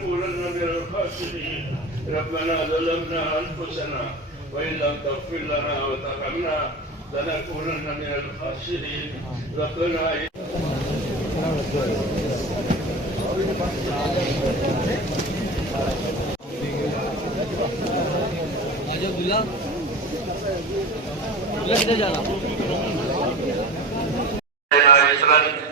لنكونن من الخاسرين ربنا ظلمنا أنفسنا وإن لم تغفر لنا وترحمنا لنكونن من الخاسرين ربنا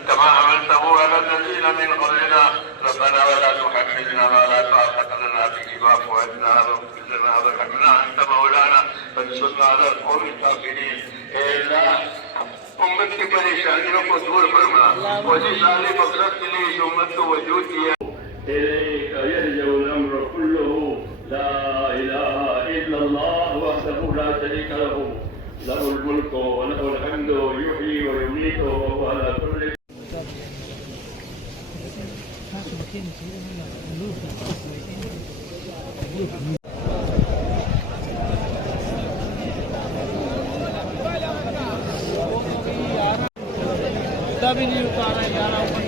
كما عملته على الذين من قبلنا ربنا ولا تحملنا ما لا طاقة لنا به واعف عنا واغفر لنا وارحمنا أنت مولانا فانصرنا على القوم الكافرين उम्मत की परेशानियों को दूर फरमा वही साले मकसद के लिए इस उम्मत को वजूद दिया لا إله إلا الله وحده لا شريك له له الملك وله الحمد يحيي ويميت وهو على كل شيء भी नहीं उतारा यार